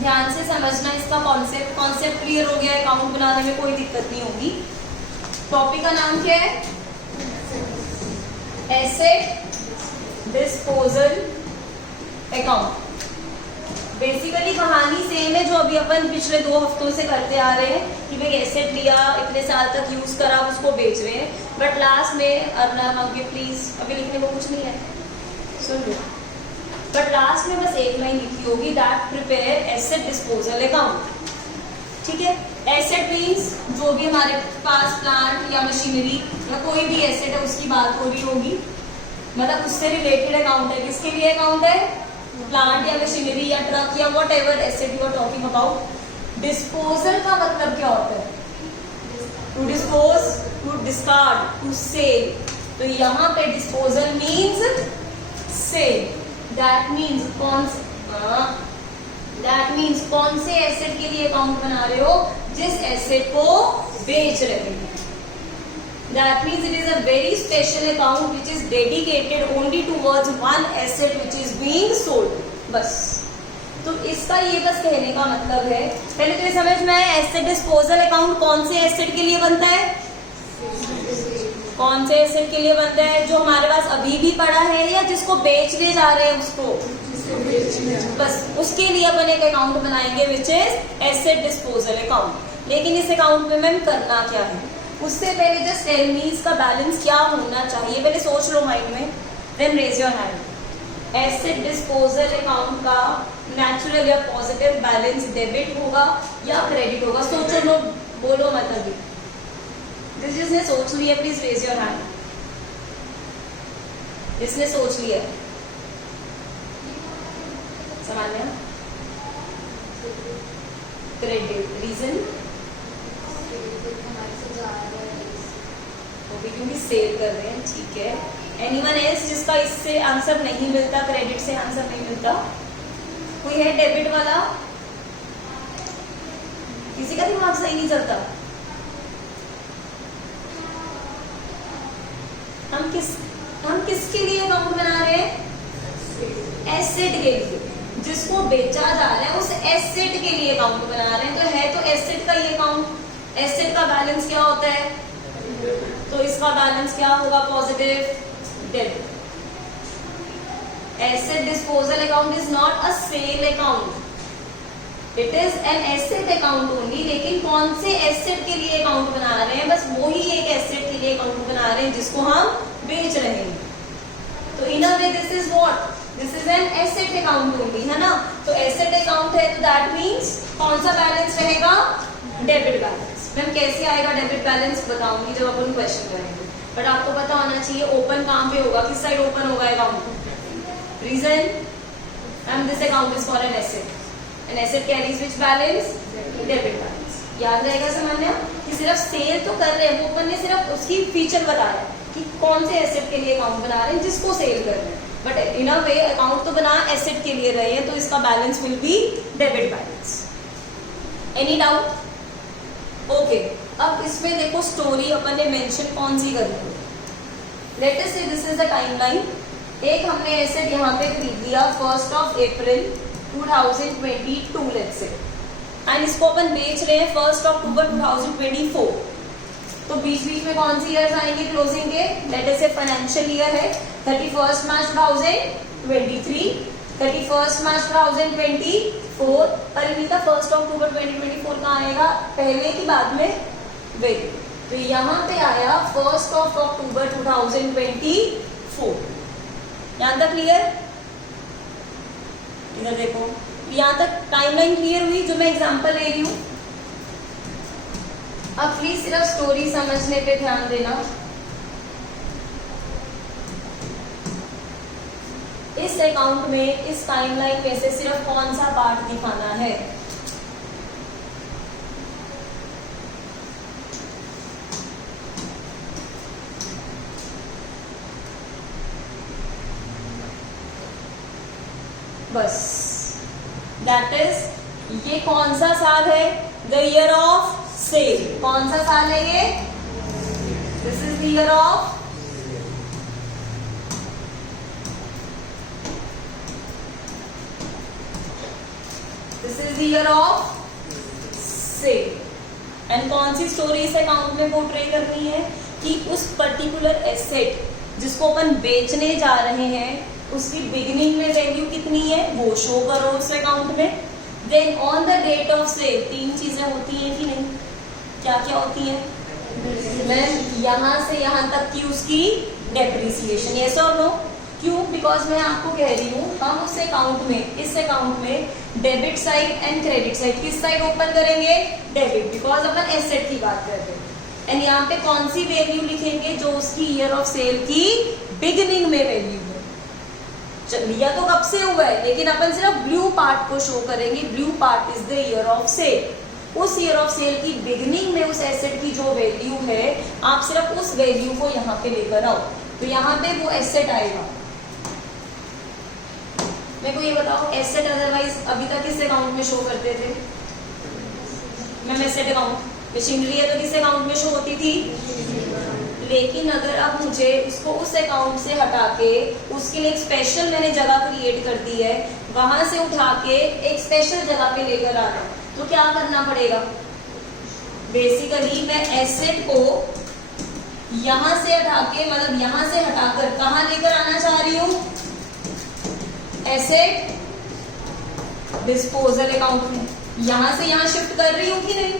ध्यान से समझना इसका कॉन्सेप्ट क्लियर हो गया, अकाउंट बनाने में कोई दिक्कत नहीं होगी। टॉपिक का नाम क्या है? Asset disposal account. बेसिकली कहानी सेम है जो अभी अपन पिछले 2 हफ्तों से करते आ रहे हैं कि भाई एसेट लिया, इतने साल तक यूज करा, उसको बेच रहे हैं। बट लास्ट में अर्नब आगे प्लीज, अभी लिखने को कुछ नहीं है, सुन लो। बट लास्ट में बस एक लाइन लिखी होगी, that prepare asset disposal account. ठीक है, एसेट मीन्स जो भी हमारे पास प्लांट या मशीनरी या कोई भी एसेट है उसकी बात हो रही होगी, मतलब उससे रिलेटेड अकाउंट है। किसके लिए अकाउंट है? प्लांट या मशीनरी या ट्रक या whatever asset you are talking about. Disposal का मतलब क्या होता है? To dispose, to discard, to sell. तो यहाँ पे disposal means sale. That means कौन से एसेट के लिए अकाउंट बना रहे हो? जिस एसेट को बेच रहे हो। That means it is a very special account which is dedicated only towards one asset which is being sold. बस, तो इसका ये बस कहने का मतलब है, पहले तो ये समझ में आया एसेट डिस्पोजल अकाउंट कौन से एसेट के लिए बनता है? कौन से एसेट के लिए बनता है? जो हमारे पास अभी भी पड़ा है या जिसको बेचने जा रहे हैं उसको? बस उसके लिए अपन एक अकाउंट बनाएंगे which is asset disposal account. लेकिन इस अकाउंट में मैम करना क्या है? उससे पहले जस्ट टेल मी इसका बैलेंस क्या होना चाहिए, पहले सोच लो माइंड में, then raise your hand. Asset disposal account का नेचुरल या पॉजिटिव बैलेंस डेबिट होगा या क्रेडिट होगा? सोचो लो, बोलो मत अभी। जिसने सोच लिया प्लीज रेज योर हैंड। जिसने सोच लिया सामान्य क्रेडिट, रीजन वो भी क्योंकि सेल कर रहे हैं। ठीक है, एनीवन एल्स जिसका इससे आंसर नहीं मिलता, क्रेडिट से आंसर नहीं मिलता? कोई है डेबिट वाला? किसी का दिमाग सही नहीं चलता? हम किसके लिए अकाउंट बना रहे हैं? एसेट के लिए। जिसको बेचा जा रहा है उस एसेट के लिए अकाउंट बना रहे हैं। तो है तो एसेट का ये अकाउंट। एसेट का बैलेंस क्या होता है? तो इसका बैलेंस क्या होगा? Positive debit. Asset disposal account is not a sale account, it is an asset account only. लेकिन कौन से एसेट के लिए अकाउंट बना रहे हैं? बस वही एक एसेट के लिए अकाउंट बना रहे हैं जिसको हम बेच रहे हैं। तो in a way this is what? This is an asset account only, है ना? तो एसेट अकाउंट है तो दैट मीन्स कौन सा बैलेंस रहेगा? Debit balance. मैम कैसे आएगा डेबिट बैलेंस? बताऊंगी जब अपन क्वेश्चन करेंगे। बट आपको पता होना चाहिए ओपन कहां पे होगा, किस साइड ओपन होगा account? Reason and this account is for an asset. An asset carries which balance? Debit balance. याद रहेगा सामान्य कि सिर्फ सेल तो कर रहे हैं, ओपन ने सिर्फ उसकी फीचर बताया कि कौन से एसेट के लिए अकाउंट बना रहे हैं, जिसको सेल कर रहे हैं। But in a way account तो बना एसेट के लिए रहे हैं, तो इसका balance will be debit balance. Any doubt? Okay, अब इसमें देखो स्टोरी अपन ने मेंशन कौन सी करनी है। लेट अस से दिस इज द टाइमलाइन। एक हमने एसेट यहाँ पे खरीद लिया 1 अप्रैल 2022 लेट्स से, एंड इसको अपन बेच रहे हैं 1 अक्टूबर 2024। तो बीच बीच में कौन सी ईयर्स आएंगे क्लोजिंग के? लेट अस से फाइनेंशियल ईयर है 31 मार्च 2023, 31 मार्च 2024। पर इनका 1 अक्टूबर 2024 का आएगा पहले की बाद में? वेट, तो यहाँ पे आया 1 अक्टूबर 2024। यहाँ तक क्लियर? इधर देखो, यहाँ तक टाइमलाइन क्लियर हुई जो मैं एग्जांपल ले रही हूँ। अब प्लीज सिर्फ स्टोरी समझने पे ध्यान देना। इस अकाउंट में इस टाइमलाइन में से सिर्फ कौन सा पार्ट दिखाना है? बस, दैट इज, ये कौन सा साल है? The year of sale. कौन सा साल है ये? This is the year of this is the year of sale. And कौन सी स्टोरी इस अकाउंट में पोर्ट्रे करनी है कि उस पर्टिकुलर एसेट जिसको अपन बेचने जा रहे हैं उसकी बिगिनिंग में वैल्यू कितनी है वो शो करो उस अकाउंट में। Then on the date of sale 3 चीजें होती हैं कि नहीं, क्या क्या होती हैं मैम, यहाँ से यहाँ तक की उसकी डेप्रिसिएशन, यस और नो। क्यों? बिकॉज मैं आपको कह रही हूँ हम उस अकाउंट में, इस अकाउंट में debit side and credit side, किस साइड ओपन करेंगे, डेबिट, बिकॉज अपन एसेट की बात करते हैं। एंड यहाँ पे कौन सी वैल्यू लिखेंगे, जो उसकी ईयर ऑफ सेल की बिगिनिंग में वैल्यू है। लिया तो कब से हुआ है, लेकिन अपन सिर्फ ब्लू पार्ट को शो करेंगे। Blue part is the year of sale. उस ईयर ऑफ सेल की बिगिनिंग में उस एसेट की जो वैल्यू है, आप सिर्फ उस वैल्यू को यहाँ पे लेकर आओ, तो यहाँ पे वो एसेट आएगा। मेरे को ये बताओ, एसेट अदरवाइज अभी तक किस अकाउंट में शो करते थे मैम, एसेट अकाउंट, मशीनरी है तो किस अकाउंट में शो होती थी। लेकिन अगर अब मुझे उसको उस अकाउंट से हटा के उसके लिए एक स्पेशल मैंने जगह क्रिएट कर दी है, वहां से उठा के एक स्पेशल जगह पे लेकर आना, तो क्या करना पड़ेगा, बेसिकली मैं एसेट को यहां से हटा के, मतलब यहां से हटाकर कहां लेकर आना चाह रही हूं, एसेट डिस्पोजल अकाउंट में। यहां से यहां शिफ्ट कर रही हूं कि नहीं,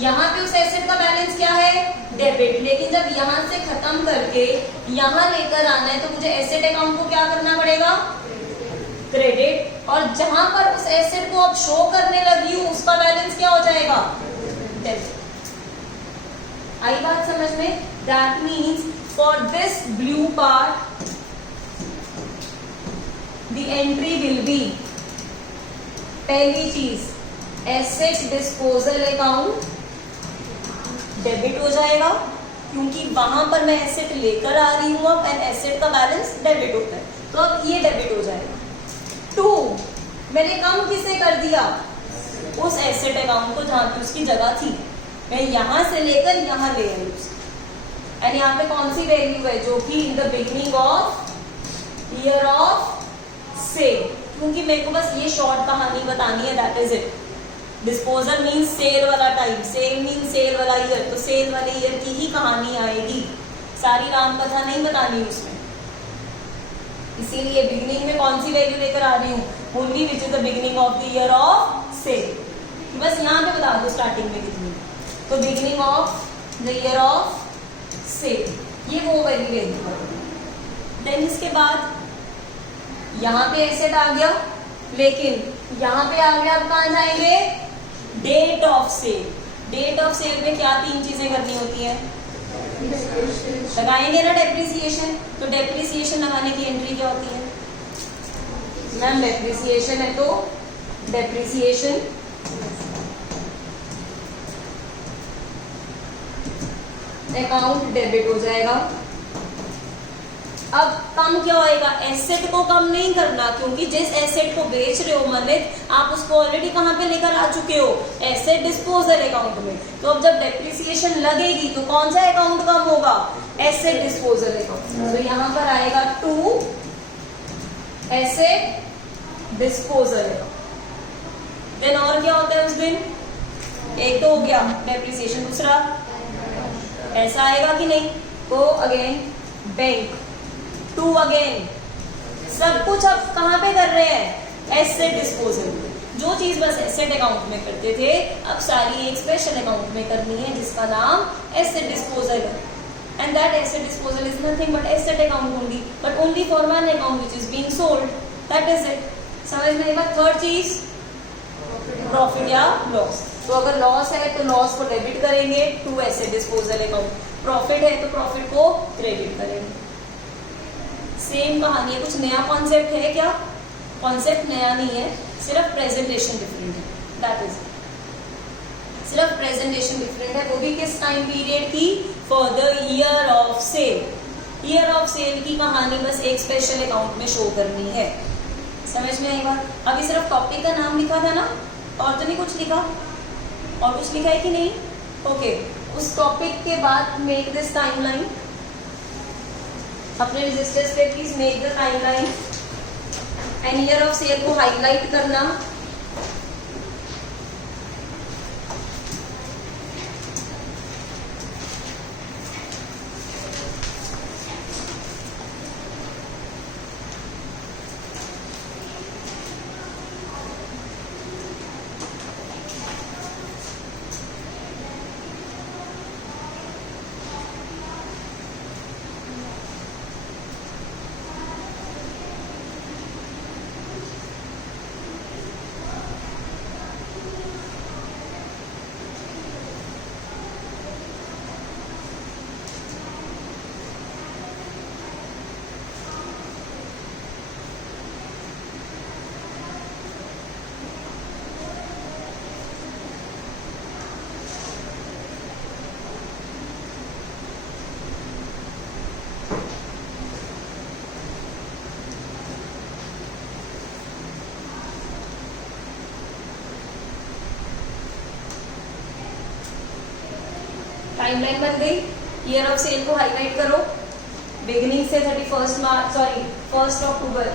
यहाँ पे उस एसेट का बैलेंस क्या है, डेबिट। लेकिन जब यहाँ से खत्म करके यहाँ लेकर आना है, तो मुझे एसेट अकाउंट को क्या करना पड़ेगा, क्रेडिट। और जहां पर उस एसेट को अब शो करने लगी हूं, उसका बैलेंस क्या हो जाएगा, डेबिट। आई बात समझ में? That means for this blue part the entry will be, पहली चीज एसेट डिस्पोजल अकाउंट डेबिट हो जाएगा, क्योंकि वहां पर मैं एसेट लेकर आ रही हूं अब, एंड एसेट का बैलेंस डेबिट होता है, तो अब ये डेबिट हो जाएगा। 2, मैंने कम किसे कर दिया, उस एसेट अकाउंट को जहां पे उसकी जगह थी, मैं यहां से लेकर यहां ले आई उसको। एंड यहाँ पे कौन सी वैल्यू है, जो कि in the beginning of year of sale, क्योंकि मेरे को बस ये शॉर्ट कहानी बतानी है, that is it. Disposal means sale वाला टाइम, सेल मीन्स सेल वाला ईयर, तो सेल वाले ईयर की ही कहानी आएगी, सारी राम कथा नहीं बतानी उसमें। इसीलिए बिगिनिंग में कौन सी वैल्यू लेकर आ रही हूँ, only which is the beginning of the year of sale. बस यहाँ पे बता दो स्टार्टिंग में कितनी, तो beginning of the year of sale, ये वो वैल्यू लेंगे। देन इसके बाद यहाँ पे एसेट आ गया, लेकिन यहाँ पे आ गया, अब कहाँ जाएंगे, date of sale. Date of sale में क्या 3 चीजें करनी होती हैं, लगाएंगे ना डेप्रिसिएशन, तो डेप्रिसिएशन लगाने की एंट्री क्या होती है मैम, डेप्रिसिएशन है तो डेप्रिसिएशन अकाउंट डेबिट हो जाएगा। अब कम क्या होएगा, एसेट को कम नहीं करना, क्योंकि जिस एसेट को बेच रहे हो मलिक, आप उसको ऑलरेडी कहां पे लेकर आ चुके हो, एसेट डिस्पोजल अकाउंट में। तो अब जब डेप्रिसिएशन लगेगी तो कौन सा अकाउंट कम होगा, एसेट डिस्पोजल अकाउंट। तो यहाँ पर आएगा 2 एसेट डिस्पोजल अकाउंट। देन और क्या होता है उस दिन, एक तो हो गया डेप्रिसिएशन, दूसरा ऐसा आएगा कि नहीं, तो अगेन बैंक, 2 अगेन, सब कुछ अब कहां पे कर रहे हैं, एसेट डिस्पोजल। जो चीज बस एसेट अकाउंट में करते थे, अब सारी एक स्पेशल अकाउंट में करनी है, जिसका नाम एसेट डिस्पोजल है। And that asset disposal is nothing but asset account only, but only for one account which is being sold, that is it. समझ में आई? थर्ड चीज प्रॉफिट या लॉस। तो अगर लॉस है तो लॉस को डेबिट करेंगे to asset disposal account, profit है तो प्रॉफिट को क्रेडिट करेंगे। सेम कहानी है, कुछ नया कॉन्सेप्ट है क्या, कॉन्सेप्ट नया नहीं है, सिर्फ प्रेजेंटेशन डिफरेंट है, दैट इज सिर्फ प्रेजेंटेशन डिफरेंट है, वो भी किस टाइम पीरियड की, for the year of sale. Year of sale की कहानी बस एक स्पेशल अकाउंट में शो करनी है। समझ में आई बात? अभी सिर्फ टॉपिक का नाम लिखा था ना, और तो नहीं कुछ लिखा, और कुछ लिखा है कि नहीं? ओके, उस टॉपिक के बाद मेक दिस टाइमलाइन, अपने रजिस्टर्स पे please make the timeline and year of sale को हाईलाइट करना टाइमलाइन बन गई। ईयर ऑफ सेल को हाईलाइट करो, बिगिनिंग से 1 अक्टूबर,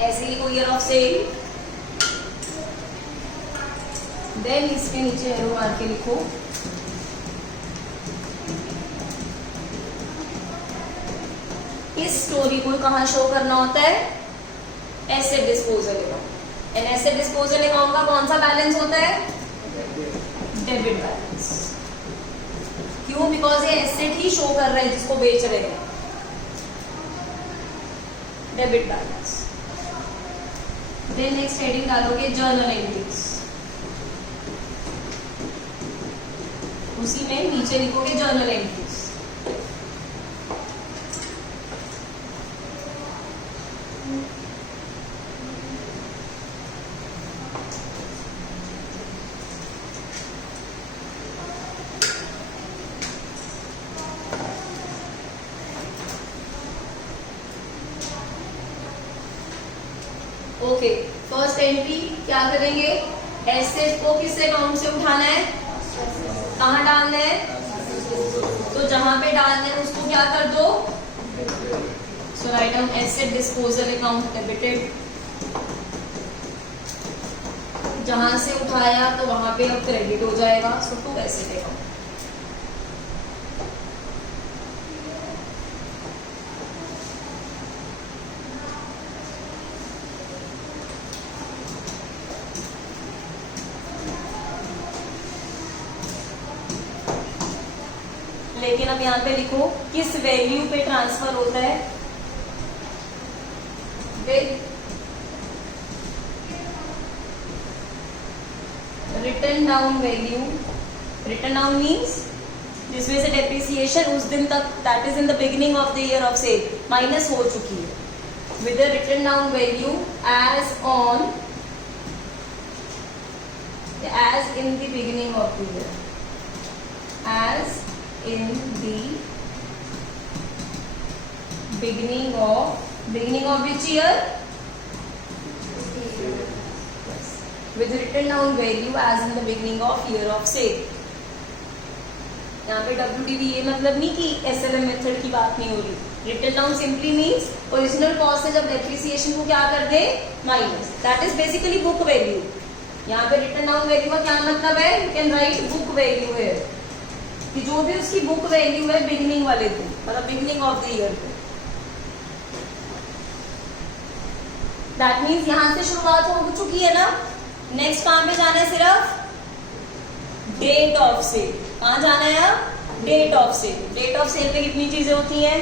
ऐसे लिखो ईयर ऑफ सेल। देन इसके नीचे एरो मार के लिखो इस स्टोरी को कहाँ शो करना होता है, asset disposal account. And asset disposal account का कौन सा बैलेंस होता है, डेबिट बैलेंस। क्यों, बिकॉज ये एसेट ही शो कर रहा है जिसको बेच रहे हैं, debit balance. Then next heading डालोगे जर्नल एंट्रीज, उसी में नीचे लिखोगे journal entries. Okay, first entry क्या करेंगे, एसेट को किस अकाउंट से उठाना है, कहाँ डालना है, तो जहां पे डालना है उसको क्या कर दो, so write down asset disposal account debited. जहां से उठाया तो वहां पे अब क्रेडिट हो जाएगा, सो टू एसेट अकाउंट। लेकिन अब यहाँ पे लिखो किस वैल्यू पे ट्रांसफर होता है, written down value. Written down means जिसमें से डेप्रिसिएशन उस दिन तक, that is in the beginning of the year of sale, minus हो चुकी है, with the written down value as on, as in the beginning of the year, as in the beginning of which year, with written down value as in the beginning of year of sale। यहाँ पे WDV ये मतलब नहीं कि SLM method की बात नहीं हो रही, written down simply means original cost से जब डेप्रिसिएशन को क्या कर दे, minus, that is basically book value. यहाँ पे रिटन डाउन वैल्यू का क्या मतलब है, you can write book value है कि जो भी उसकी बुक वैल्यू है बिगिनिंग वाले दिन, मतलब बिगिनिंग ऑफ द ईयर पे, दैट मीन्स यहां से शुरुआत हो चुकी है ना। नेक्स्ट कहां पे जाना है, सिर्फ डेट ऑफ सेल। कहां जाना है अब, date of sale. Date of sale पे कितनी चीजें होती हैं,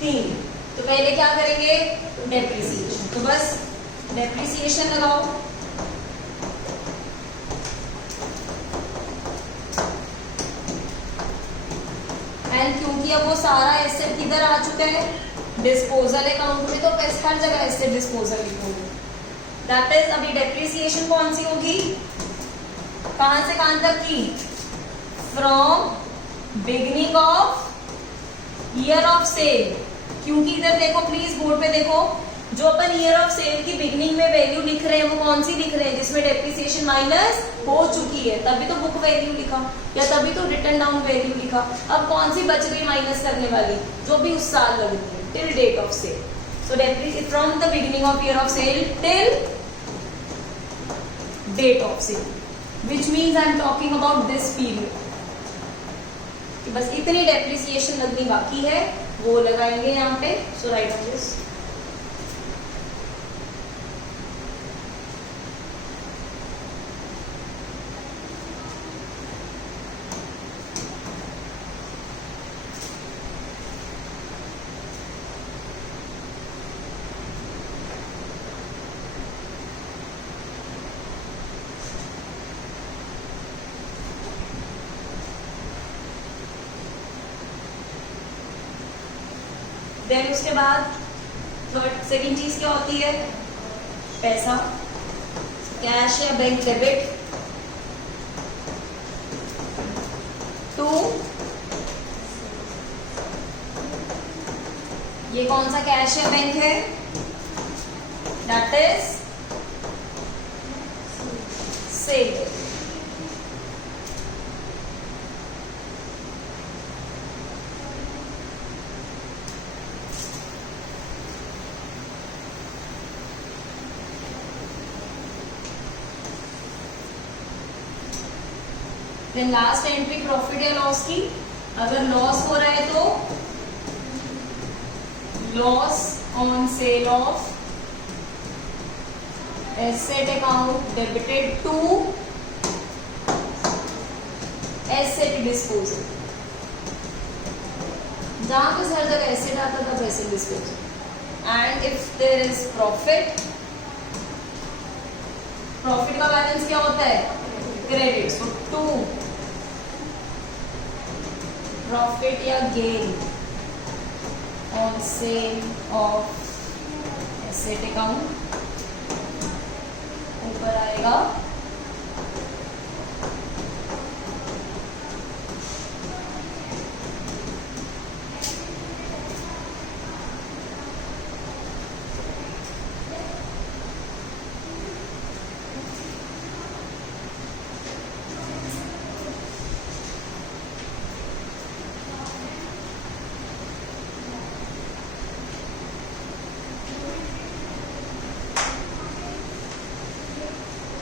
3। तो पहले क्या करेंगे, डेप्रिसिएशन, तो बस डेप्रिसिएशन लगाओ। एंड क्योंकि अब वो सारा एसेट किधर आ चुका है, डिस्पोजल अकाउंट में, तो हर जगह एसेट डिस्पोजल लिखोगे। दैट इज अभी डेप्रिसिएशन कौन सी होगी, कहां से कहां तक की, from beginning of year of sale. क्योंकि इधर देखो प्लीज, बोर्ड पे देखो, जो अपन ईयर ऑफ सेल की बिगिनिंग में वैल्यू लिख रहे हैं वो कौन सी लिख रहे हैं, जिसमें डेप्रिसिएशन माइनस हो चुकी है, तभी तो बुक वैल्यू लिखा या तभी तो रिटर्न डाउन वैल्यू लिखा। अब कौन सी बच गई माइनस करने वाली, जो भी उस साल लगी है, till date of sale. So depreciation from the beginning of year of sale till date of sale, which means I am talking about this period. बस इतनी डेप्रिसिएशन लगनी बाकी है, वो लगाएंगे यहाँ पे। सो राइट ऑन दिस, देन उसके बाद सेकंड चीज क्या होती है, पैसा, कैश या बैंक डेबिट टू, ये कौन सा कैश या बैंक है, that is sale. Then last entry profit या लॉस की, अगर लॉस हो रहा है तो loss on sale of asset account debited to asset disposal. जहां पे हर जगह एसेट आता था asset disposal. And if there is profit, profit का बैलेंस क्या होता है? क्रेडिट। सो टू प्रॉफिट या gain on sale of asset account ऊपर आएगा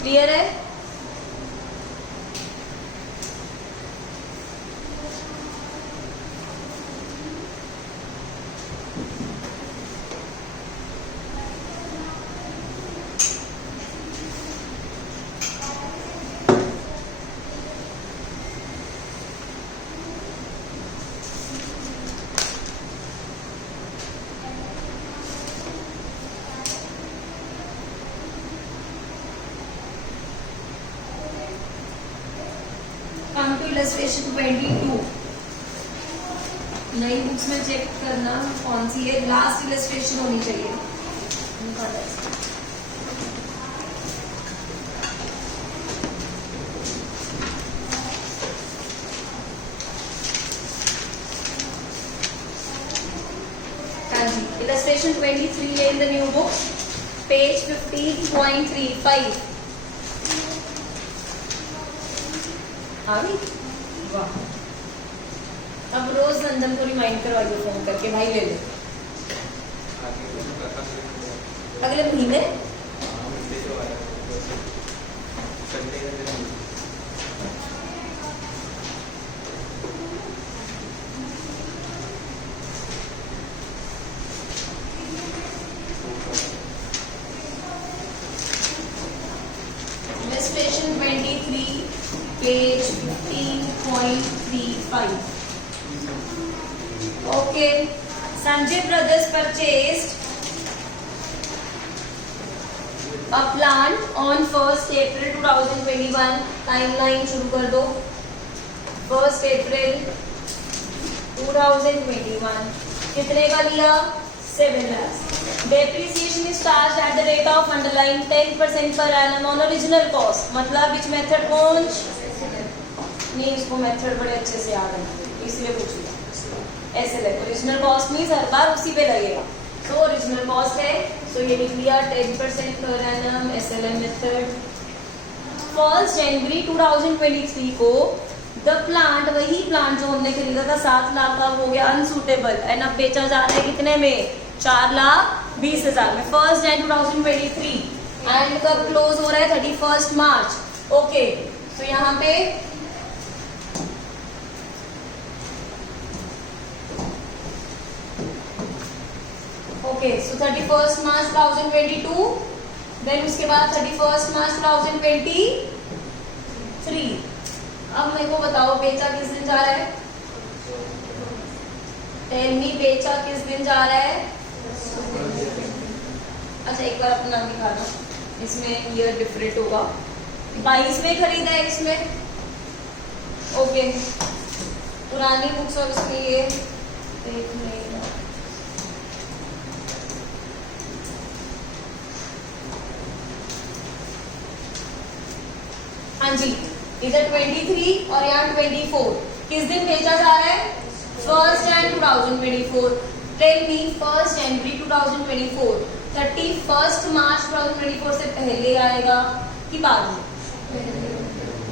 क्लियर है? इलस्ट्रेशन 22 नई बुक्स में चेक करना कौन सी है, लास्ट इलस्ट्रेशन होनी चाहिए। इलस्ट्रेशन 23 है in the new book, page 15.35। आ गई? वाह। अब रोज नंदन को रिमाइंड करवाइए फोन करके, भाई ले ले अगले महीने। Illustration 23 page 15.35। Okay, Sanjay brothers purchased a plant on 1st April 2021। Timeline शुरू कर दो। 1st April 2021 कितने का लिया? 7 lakhs। Depreciation is charged at the rate of underlying 10% per annum on original cost। मतलब which method कौन? नहीं, इसको मेथड बड़े अच्छे से याद है इसलिए पूछूंगा। ऐसे लगे ओरिजिनल कॉस्ट मीन्स हर बार उसी पे लगेगा। तो ओरिजिनल कॉस्ट है, सो ये लिख लिया 10% per annum SLM method. 1st January 2023 को द प्लांट, वही प्लांट जो हमने खरीदा था 7 लाख का, हो गया अनसूटेबल एंड अब बेचा जा रहा है कितने में? 4,20,000 में। 1st January 2023 एंड कब क्लोज हो रहा है? 31st March। ओके, तो यहाँ पे ओके, सो 31st March 2022, देन उसके बाद 31st March 2023। अब मेरे को बताओ बेचा किस दिन जा रहा है? टेल मी, बेचा किस दिन जा रहा है? अच्छा, एक बार अपना नाम दिखा दो, इसमें ईयर डिफरेंट होगा। 22 में खरीदा है इसमें। ओके, पुरानी बुक्स और उसमें ये देख लेगा। हाँ जी, इधर 23 और यहाँ 24 किस दिन भेजा जा रहा है? 1st January 2024। Tell me, 1st January 2024 31st March 2024 से पहले आएगा कि बाद में?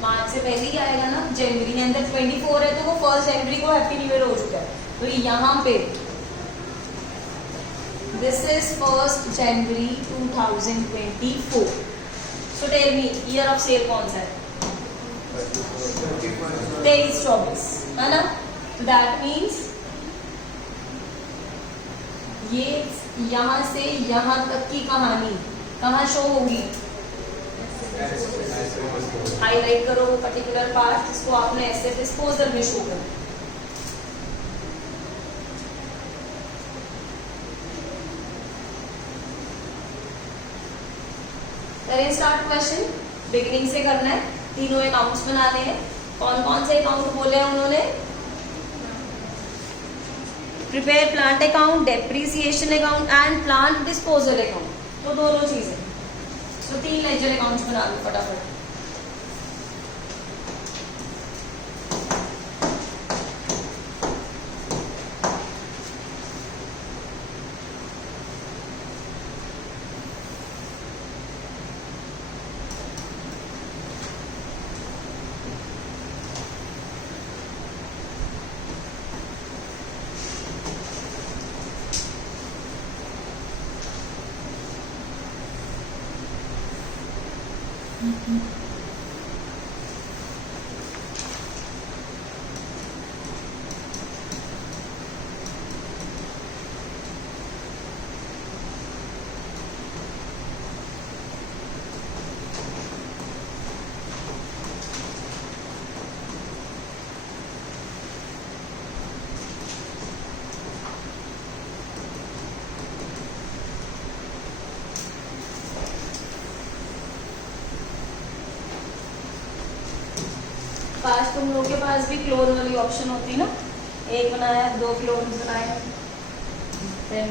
मार्च से पहले ही आएगा ना। जनवरी के अंदर 24 है तो वो 1st January को हैप्पी न्यू ईयर हो चुका है। तो यहाँ पे this is 1st January 2024। So tell me, year of sale कौन सा है? 23-24, है ना? तो दैट मीन्स ये यहाँ से यहाँ तक की कहानी कहाँ शो होगी? हाईलाइट करो वो पर्टिकुलर पार्ट जिसको आपने ऐसे डिस्पोजल में शो करो. करें स्टार्ट. क्वेश्चन बिगिनिंग से करना है. तीनों अकाउंट्स बनाने हैं. कौन कौन से अकाउंट बोले हैं उन्होंने? Prepare plant account, depreciation account and plant disposal account. तो दोनों चीजें. तो 3 लेजर अकाउंट्स बना लो फटाफट. काश तुम लोगों के पास भी क्लोन वाली ऑप्शन होती ना. एक बनाया, 2 क्लोन बनाए. Then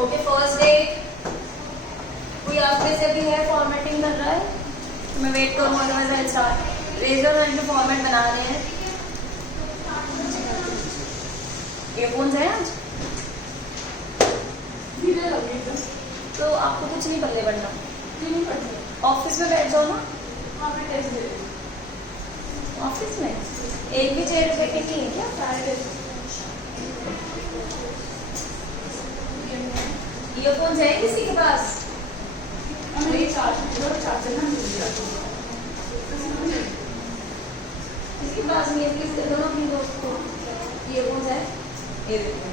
okay. फर्स्ट डेट कोई आप में से भी है फॉर्मेटिंग कर रहा है? मैं वेट करूँगा. Otherwise I start. रेजर एंड जो फॉर्मेट बना रहे हैं. ईयरफोन्स है आज? तो आपको कुछ नहीं पल्ले पढ़ना. नहीं पढ़ना. ऑफिस में बैठ जाओ ना. हाँ मैं टेस्ट दे रही हूँ. ऑफिस में एक भी चेयर वैकेंट नहीं है क्या? सारे ईयरफोन्स है किसी के पास? किसी के पास नहीं है? प्लीज दे दो ना अपनी दोस्त को. ईयरफोन्स है? ये देखो.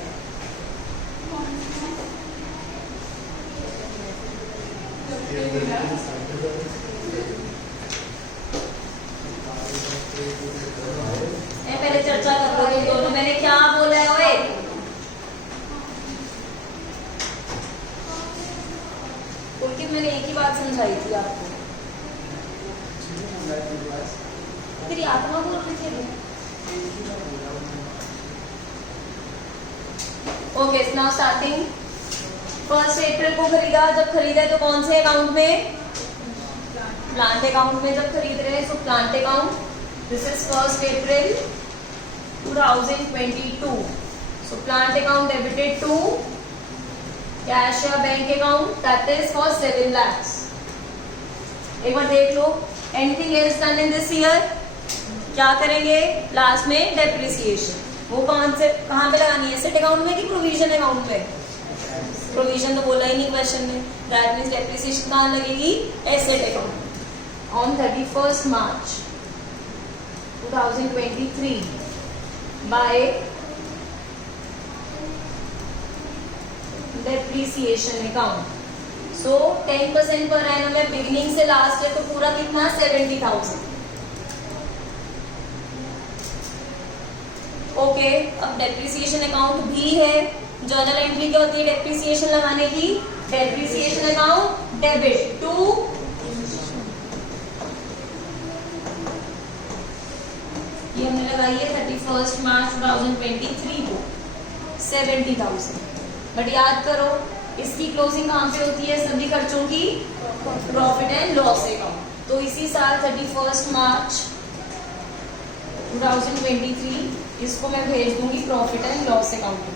पहले चर्चा कर लो दोनों. मैंने क्या बोला है? ओए उल्टी मैंने एक ही बात समझाई थी आपको. तेरी आत्मा बोल रही थी. Okay now starting. 1 अप्रैल को खरीदा. जब खरीदा तो कौन से अकाउंट में? प्लांट अकाउंट में जब खरीद रहे हैं. So plant account. This is 1 April 2022. So plant account debited to cash या bank account. That is for 7 lakhs. एक बार देख लो. Anything else done in this year? क्या करेंगे लास्ट में? डेप्रिसिएशन. वो कौन से कहाँ पे लगानी है? एसेट अकाउंट में कि प्रोविजन अकाउंट में? प्रोविजन तो बोला ही नहीं क्वेश्चन में, दैट मीन्स डेप्रिसिएशन कहाँ लगेगी, asset account. On 31st March 2023 bye depreciation account. So 10% per annum है, बिगिनिंग से लास्ट है, तो पूरा कितना 70,000। ओके, अब डेप्रिसिएशन अकाउंट भी है, जर्नल एंट्री क्या होती है डेप्रिसिएशन लगाने की, डेप्रिसिएशन अकाउंट डेबिट टू ये हमने लगाई है 31st March 2023 को 70,000। बट याद करो इसकी क्लोजिंग कहाँ पे होती है, सभी खर्चों की प्रॉफिट एंड लॉस अकाउंट। तो इसी साल 31st March 2023 इसको मैं भेज दूंगी प्रॉफिट एंड लॉस अकाउंट में।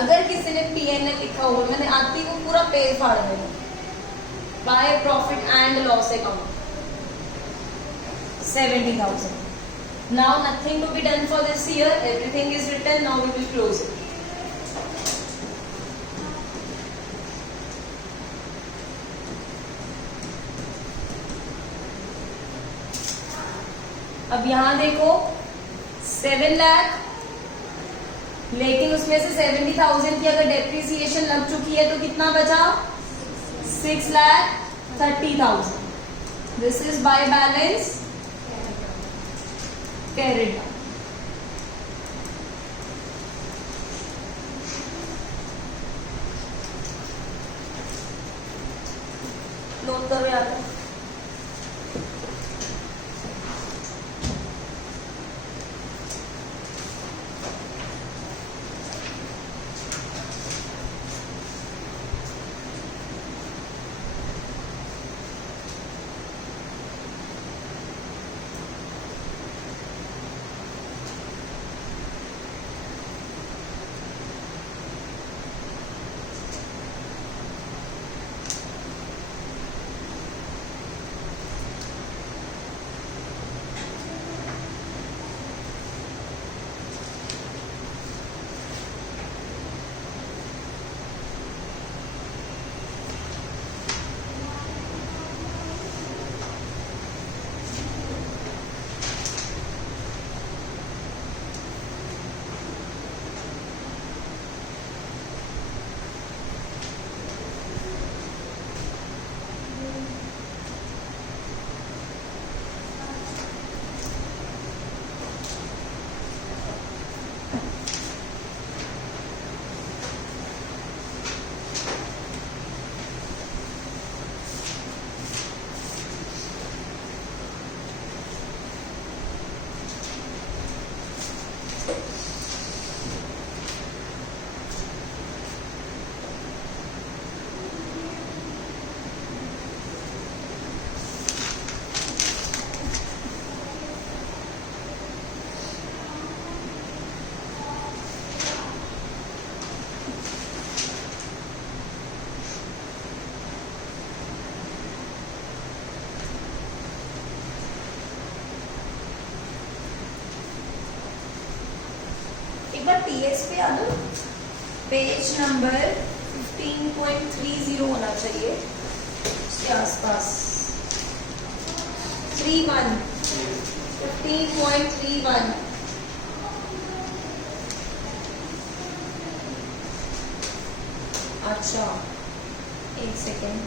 अगर किसी ने PNL लिखा होगा, मैंने आती को पूरा पेज फाड़ देगा, by profit and loss account 70,000। Now nothing to be done for this year, everything is written, now we will close it. अब यहां देखो 7 लाख, लेकिन उसमें से 70,000 की अगर डेप्रिसिएशन लग चुकी है तो कितना बचा, 6,30,000। This is by balance carried down. Note करो याद है। एक बार टीएस पे आ दो, पेज नंबर 15.30 होना चाहिए, उसके आसपास 15.31। अच्छा एक सेकेंड,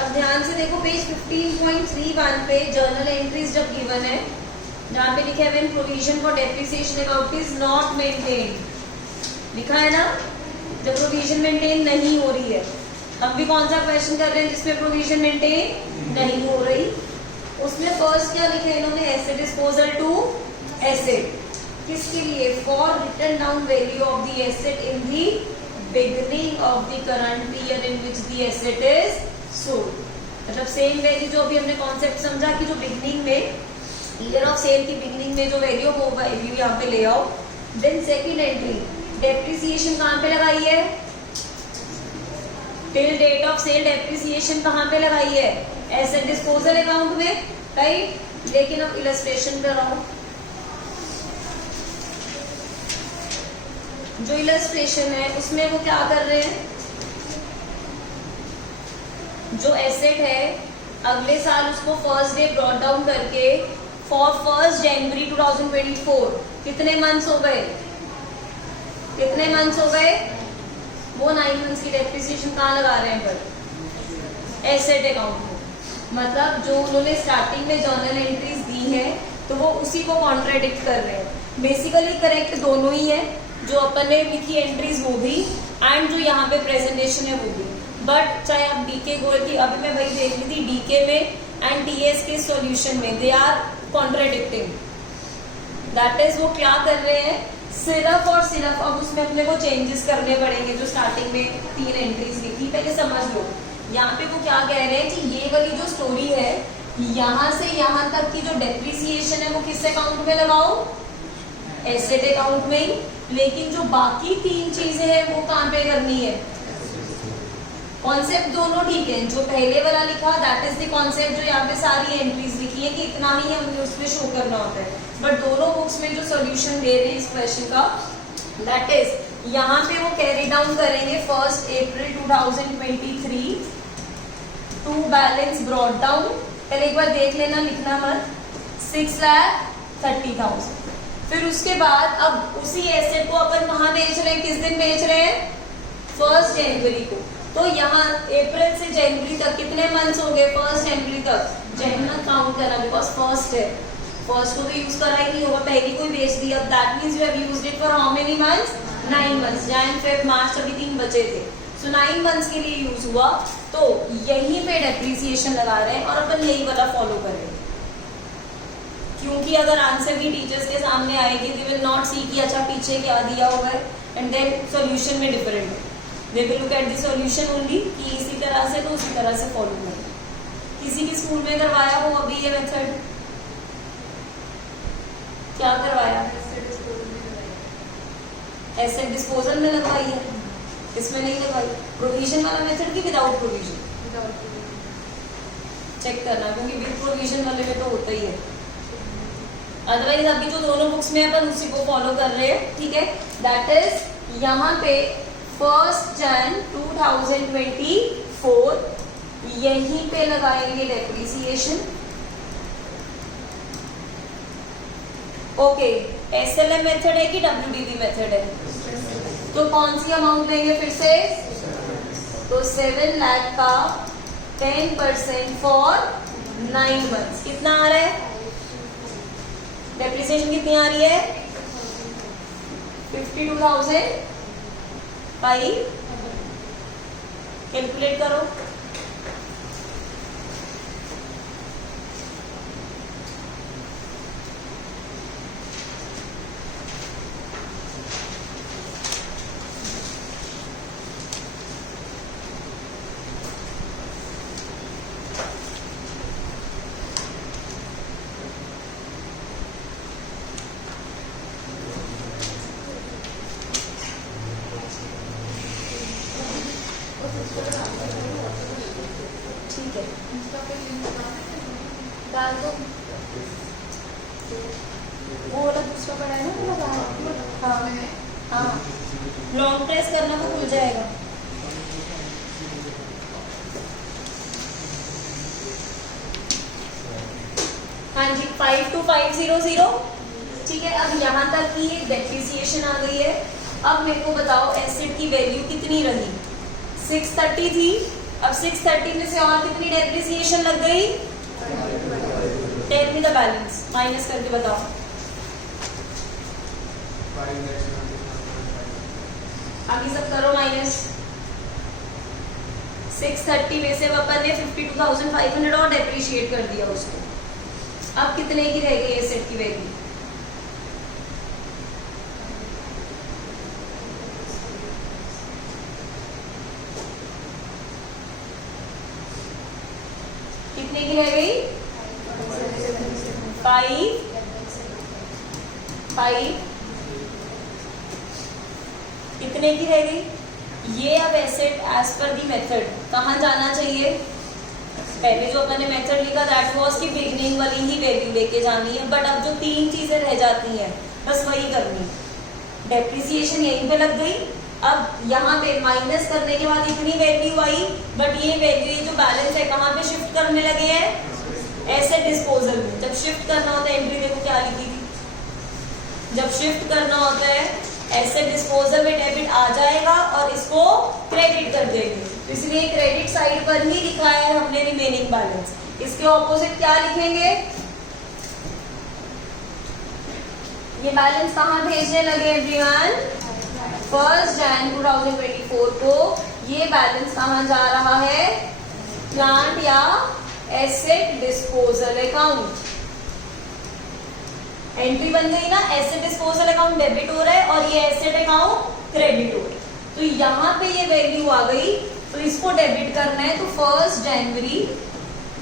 अब ध्यान से देखो पेज 15.31 पे जर्नल एंट्रीज जब गिवन है, जहाँ पे लिखा है when provision for depreciation account is not maintain, लिखा है ना, जब प्रोविजन मेंटेन नहीं हो रही है। हम भी कौन सा क्वेश्चन कर रहे हैं जिसमें प्रोविजन मेंटेन नहीं हो रही, उसमें फर्स्ट क्या लिखा है इन्होंने, एसेट डिस्पोजल टू एसेट, किसके लिए, for written down value of the asset in the beginning of the current year in which the asset is sold. मतलब सेम वैल्यू जो अभी हमने कॉन्सेप्ट समझा कि जो बिगिनिंग में ईयर ऑफ सेल की बिगिनिंग में जो वैल्यू वो वैल्यू यहाँ पे ले आओ। देन सेकंड एंट्री डेप्रिसिएशन कहाँ पे लगाई है, till date of sale depreciation कहाँ पे लगाई है, एसेट डिस्पोजल अकाउंट में, राइट। लेकिन अब इलस्ट्रेशन पे रहो, जो इलस्ट्रेशन है उसमें वो क्या कर रहे हैं, जो एसेट है अगले साल उसको फर्स्ट डे ब्रॉट डाउन करके फॉर 1 जनवरी 2024 कितने मंथ्स हो गए, कितने मंथ्स हो गए, वो 9 मंथ्स की डेप्रिसिएशन कहाँ लगा रहे हैं पर एसेट अकाउंट में। मतलब जो उन्होंने स्टार्टिंग में जर्नल एंट्रीज दी है तो वो उसी को कॉन्ट्राडिक्ट कर रहे हैं। बेसिकली करेक्ट दोनों ही है, जो अपन ने लिखी एंट्रीज वो भी एंड जो यहाँ पे प्रेजेंटेशन है वो भी। बट चाहे आप डीके गो की, अभी मैं वही देख रही थी डीके में एंड टीएस के सॉल्यूशन में, they are contradicting. That is वो क्या कर रहे हैं, सिर्फ और सिर्फ अब उसमें अपने को चेंजेस करने पड़ेंगे। जो स्टार्टिंग में 3 एंट्रीज लिखी पहले समझ लो। यहाँ पे वो क्या कह रहे हैं कि ये वाली जो स्टोरी है यहाँ से यहाँ तक की जो डेप्रिसिएशन है वो किस अकाउंट में लगाओ, एसेट अकाउंट में ही। लेकिन जो बाकी 3 चीजें हैं वो कहाँ पे करनी है, कॉन्सेप्ट दोनों ठीक है। जो पहले वाला लिखा दैट इज द कॉन्सेप्ट, जो यहाँ पे सारी एंट्रीज लिखी है कि इतना ही हमें उसमें शो करना होता है। बट दोनों बुक्स में जो सॉल्यूशन दे रहे हैं इस क्वेश्चन का, दैट इज यहाँ पे वो कैरी डाउन करेंगे 1 अप्रैल 2023 टू बैलेंस ब्रॉट डाउन। पहले एक बार देख लेना, लिखना मत, 6,30,000। फिर उसके बाद अब उसी एसेट को अपन कहाँ बेच रहे हैं, किस दिन बेच रहे हैं, 1 जनवरी को। तो यहाँ अप्रैल से जनवरी तक कितने मंथ्स हो गए, 1 जनवरी तक। जनवरी काउंट करना बिकॉज फर्स्ट है, फर्स्ट को तो यूज करा ही नहीं होगा, पहले कोई बेच दिया। That means you have used it for how many months, 9 months. Jan Feb March अभी 3 बचे थे, सो 9 मंथ्स के लिए यूज हुआ। तो यहीं पे डेप्रिसिएशन लगा रहे हैं और अपन यही वाला फॉलो करेंगे, क्योंकि अगर आंसर भी टीचर्स के सामने आएगी दे विल नॉट सी कि अच्छा पीछे क्या दिया हुआ है एंड देन सॉल्यूशन में डिफरेंट है। They will look at the solution only कि इसी तरह से तो उसी तरह से फॉलो करें। किसी के स्कूल में करवाया हो अभी ये मेथड, क्या करवाया, एसेट डिस्पोजल में लगवाई है, इसमें नहीं लगवाई। प्रोविजन वाला मेथड की विदाउट प्रोविजन चेक करना, क्योंकि विद प्रोविजन वाले में तो होता ही है। अदरवाइज अभी जो दोनों बुक्स में अपन उसी को फॉलो कर रहे हैं, ठीक है। दैट इज यहाँ पे 1 जनवरी 2024 यहीं पे लगाएंगे डेप्रिसिएशन। ओके, एसएलएम मेथड है कि डब्ल्यूडीवी मेथड है, तो कौन सी अमाउंट लेंगे फिर से, तो 7 लाख का 10% फॉर 9 मंथ्स। कितना आ रहा है, डेप्रिसिएशन कितनी आ रही है, 52,000 कैलकुलेट करो। ठीक है, डाल दो। वो वाला दूसरा पड़ा है ना, हाँ हाँ, लॉन्ग प्रेस करना तो खुल जाएगा। हाँ जी, 52500। ठीक है, अब यहाँ तक की डेप्रिसिएशन आ गई है। अब मेरे को बताओ एसेट की वैल्यू कितनी रही, 630 थी। अब 630 में से और कितनी डेप्रिसिएशन लग गई, tell me the balance, minus करके बताओ। अभी सब करो माइनस। 630 में से अपन ने 52,500 और डेप्रिशिएट कर दिया उसको। अब कितने की रह गई एसेट की वैल्यू, कितने की रह गई, 5 कितने की रह गई। ये अब asset as per the method कहाँ जाना चाहिए, पहले जो अपन ने मेथड लिखा दैट वाज कि बिगनिंग वाली ही वैल्यू लेके जानी है, बट अब जो तीन चीजें रह जाती हैं बस वही करनी। डेप्रिसिएशन यहीं पे लग गई, अब यहाँ पे माइनस करने के बाद इतनी वैल्यू आई, बट ये वैल्यू जो बैलेंस है कहाँ पे शिफ्ट करने लगे हैं, एसेट डिस्पोजल में। जब शिफ्ट करना होता है, एंट्री देखो क्या लिखी थी, जब शिफ्ट करना होता है एसेट डिस्पोजल में डेबिट आ जाएगा और इसको क्रेडिट कर देंगे, तो इसलिए क्रेडिट साइड पर ही लिखा है हमने रिमेनिंग बैलेंस। इसके ऑपोजिट क्या लिखेंगे, ये बैलेंस कहाँ भेजने लगे एवरीवन, 1 Jan 2024 को ये बैलेंस कहाँ जा रहा है, प्लांट या एसेट डिस्पोजल अकाउंट। एंट्री बन गई ना, एसेट डिस्पोजल अकाउंट डेबिट हो रहा है और ये एसेट अकाउंट क्रेडिट हो रहा है, तो यहाँ पे ये वैल्यू आ गई, तो इसको डेबिट करना है। तो 1 January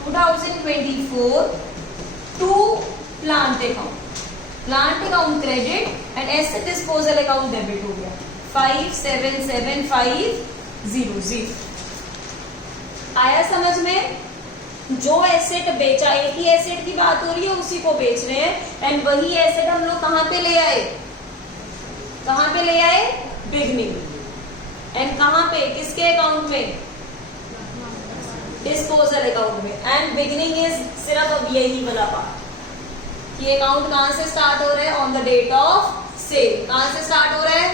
2024 to plant account credit and asset disposal account debit हो गया 577500। आया समझ में, जो एसेट बेचा, एक ही एसेट की बात हो रही है, उसी को बेच रहे हैं, एंड वही एसेट हम लोग कहाँ पे ले आए, बिगनिंग, एंड कहाँ पे, किसके अकाउंट में, डिस्पोजल अकाउंट में। एंड बिगनिंग इज सिर्फ अब यही वाला पार्ट कि अकाउंट कहाँ से स्टार्ट हो रहा है, on the date of sale. कहाँ से स्टार्ट हो रहा है,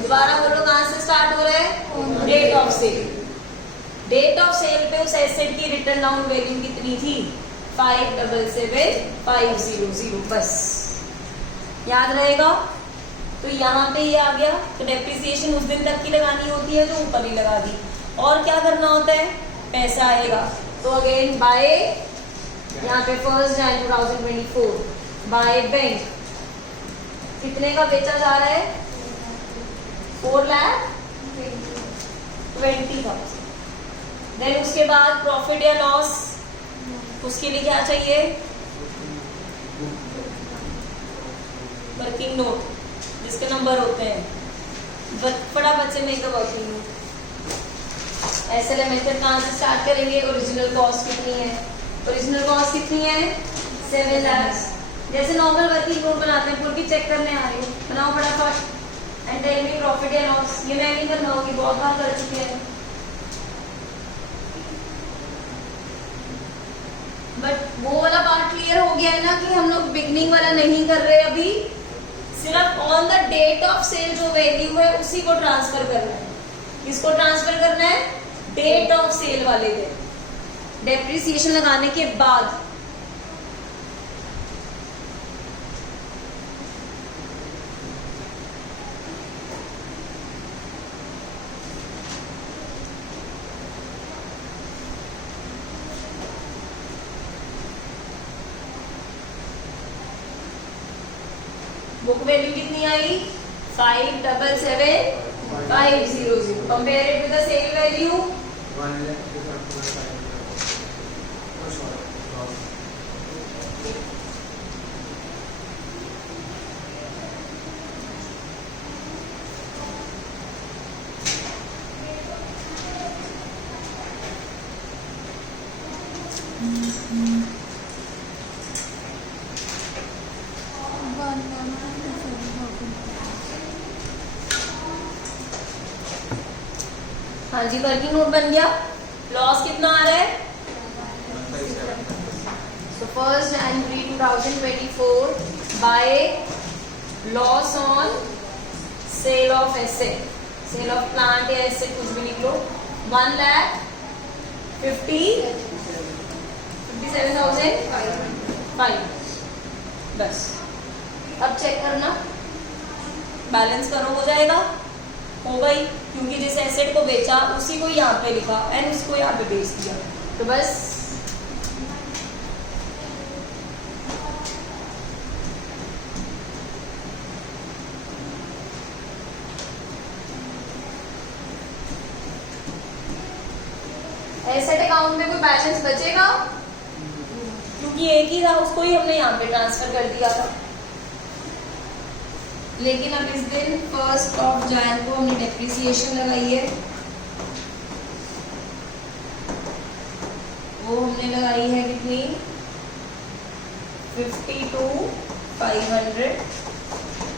दोबारा बोलो, कहाँ से स्टार्ट हो रहा है, date of sale. Date of sale पे उस एसेट की रिटर्न डाउन वैल्यू कितनी थी, 577500, बस याद रहेगा। तो यहाँ पे ये आ गया, तो डेप्रिसिएशन उस दिन तक की लगानी होती है, जो ऊपर ही लगा दी। और क्या करना होता है, पैसा आएगा, तो अगेन बाय, यहाँ पे 1 Jan 2024 बाय बैंक, कितने का बेचा जा रहा है, 4,20,000। देन उसके बाद प्रॉफिट या लॉस, उसके लिए क्या चाहिए, वर्किंग नोट, जिसके नंबर होते हैं, फटाफट से make the working note. SLA method कहाँ से स्टार्ट करेंगे, ओरिजिनल कॉस्ट कितनी है, ओरिजिनल कॉस्ट कितनी है, 7 lakhs। जैसे नॉर्मल वर्किंग नोट बनाते हैं, पूरी चेक करने आ रही हूँ, बनाओ फटाफट, एंड टेल मी प्रॉफिट या लॉस। ये मैं नहीं करना होगी, बहुत बार कर चुके हैं, बट वो वाला पार्ट क्लियर हो गया है ना कि हम लोग बिगनिंग वाला नहीं कर रहे अभी, सिर्फ on the date of sale जो वैल्यू है उसी को ट्रांसफर करना है। किसको ट्रांसफर करना है, डेट ऑफ सेल वाले दिन, डेप्रिसिएशन लगाने के बाद। बुक वैल्यू कितनी आई, 577500। Compare it with the sale value, हाँ जी, वर्किंग नोट बन गया। लॉस कितना आ रहा है, so 1 January 2024 by loss on sale of asset, sale of plant या एसेट, कुछ भी लिख लो, 1,57,500। बस अब चेक करना, बैलेंस करो, हो जाएगा, हो गई, क्योंकि जिस एसेट को बेचा उसी को यहाँ पे लिखा एंड उसको यहाँ पे बेच दिया, तो बस एसेट अकाउंट में कोई बैलेंस बचेगा, क्योंकि एक ही था, उसको ही हमने यहाँ पे ट्रांसफर कर दिया था। लेकिन अब इस दिन 1 Jan को हमने डेप्रिसिएशन लगाई है, वो हमने लगाई है कितनी 50 to 500,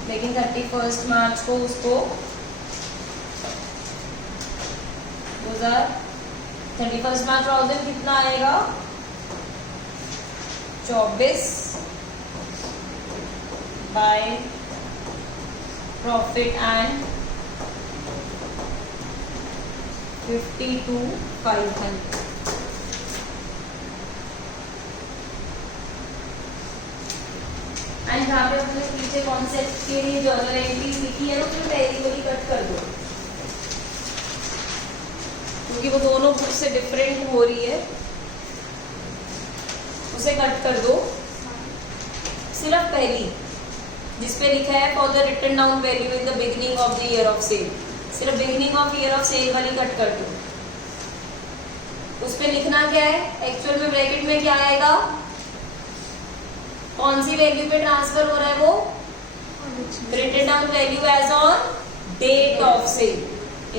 लेकिन 31 मार्च को उसको 31 मार्च 2000 कितना आएगा 24 by profit and 50 to 500। And यहाँ पे अपने पीछे कॉन्सेप्ट के लिए जर्नल एंट्रीज लिखी है ना, तो पहली वाली कट कर दो क्योंकि वो दोनों बुक से डिफरेंट हो रही है, उसे कट कर दो। सिर्फ पहली जिसपे लिखा है for the written down value in the beginning of the year of sale, सिर्फ beginning of year of sale वाली कट कर दो। उस पे लिखना क्या है, एक्चुअल में ब्रैकेट में क्या आएगा, कौन सी वैल्यू पे ट्रांसफर हो रहा है वो, written down value as on date of sale,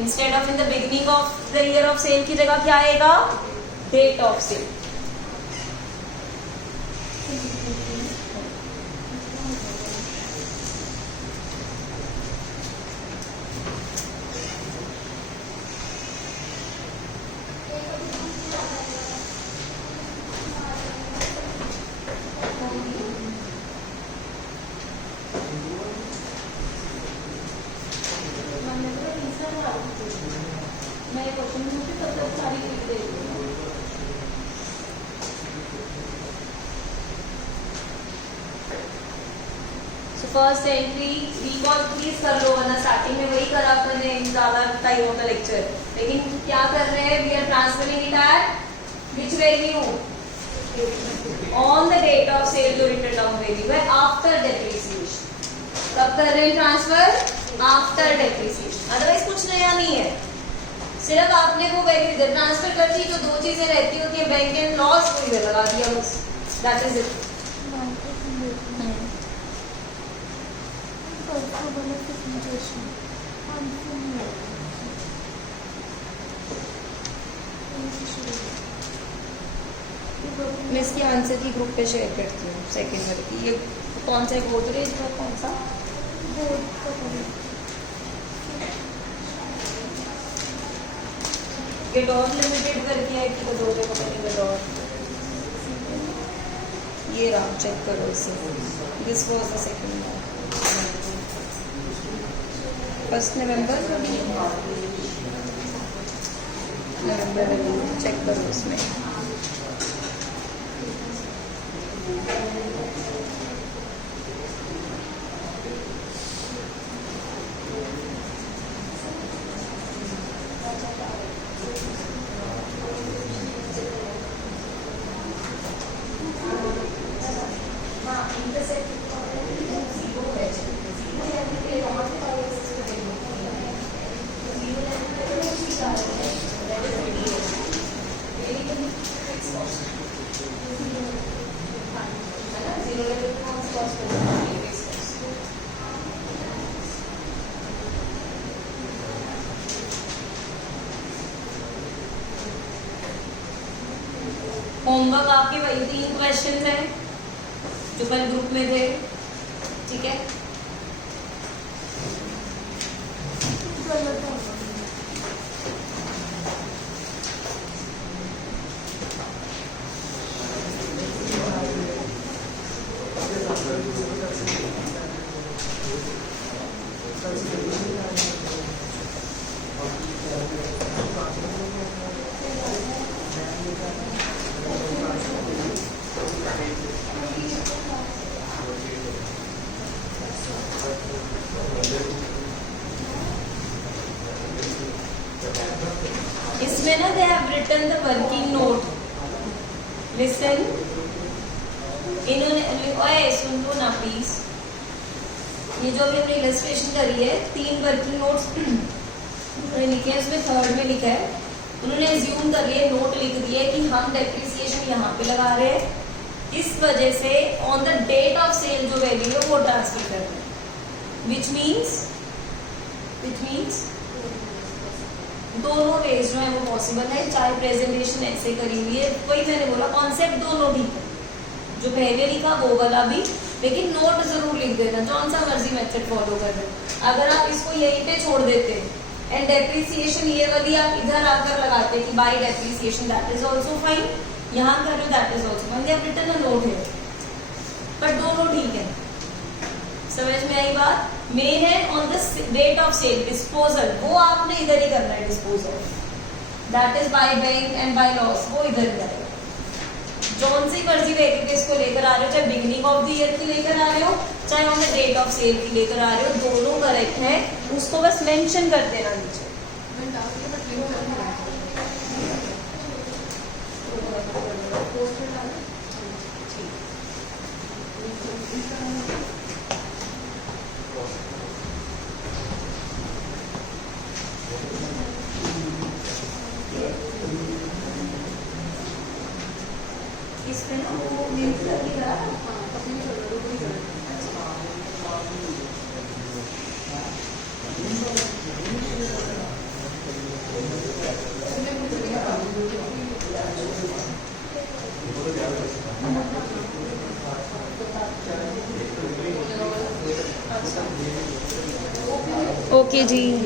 instead of in the beginning of the year of sale की जगह क्या आएगा, डेट ऑफ सेल। मैं क्वेश्चन पूछती तब तक सारी लिख देती हूँ। फर्स्ट एंट्री रिकॉल प्लीज कर लो, वरना स्टार्टिंग में वही करा अपने ज्यादा टाइम होता लेक्चर। लेकिन क्या कर रहे हैं, we are transferring it at which value, on the date of sale जो रिटन डाउन वैल्यू है आफ्टर डेप्रिसिएशन। कब कर रहे हैं ट्रांसफर, आफ्टर डेप्रिसिएशन, अदरवाइज कुछ नया नहीं है। सिर्फ आपने वो वैल्यू इधर ट्रांसफर कर दी, जो दो चीजें रहती होती है बैंक एंड लॉस, वो इधर लगा दिया बस, दैट इज इट। मैं इसकी आंसर की ग्रुप पे शेयर करती हूँ सेकेंड वाली। ये कौन सा गोदरेज का कौन सा गेडोर लिमिटेड करके है कि दोगे को मैंने गेडोर, ये रहा, चेक करो इसे। This was the second one, 1 नवंबर चेक करो इसमें। होमवर्क आपके वही 3 क्वेश्चन हैं जो कल ग्रुप में थे, ठीक है। इसमें ना they have written the working note, listen, इन्होंने, ओए सुन लो ना प्लीज, ये जो भी हमने इलस्ट्रेशन करी है 3 वर्किंग नोट्स लिखे हैं, उसमें थर्ड में लिखा है, उन्होंने एज्यूम कर लिए, नोट लिख दिए कि हम डेप्रिसिएशन यहाँ पे लगा रहे हैं, इस वजह से on the date of sale जो वैल्यू है वो ट्रांसफर कर रहे हैं, विच मीन्स दोनों वेज जो है वो पॉसिबल है, चाहे प्रेजेंटेशन ऐसे करी हुई है। वही मैंने बोला कॉन्सेप्ट दोनों ठीक है, जो पहले लिखा वो वाला भी, लेकिन नोट जरूर लिख देना कौन सा मर्जी मेथड फॉलो कर रहे। अगर आप इसको यहीं पे छोड़ देते एंड डेप्रिसिएशन ये वाली आप इधर आकर लगाते कि by depreciation, that is also fine. यहाँ कर रहे हो that is also fine, they have written a note है, पर दोनों ठीक है। समझ में आई बात? मेन है on the date of sale, disposal वो आपने इधर ही करना है, disposal that is by bank and by loss, वो इधर ही आएगा। जौन सी मर्जी वेरिएबल इसको लेकर आ रहे हो, चाहे बिगिनिंग ऑफ द ईयर की लेकर आ रहे हो, चाहे on the date of sale की लेकर आ रहे हो, दोनों करेक्ट है। उसको बस मेंशन कर देना नीचे। इस पे ना वो लिंक लगेगा। ओके जी।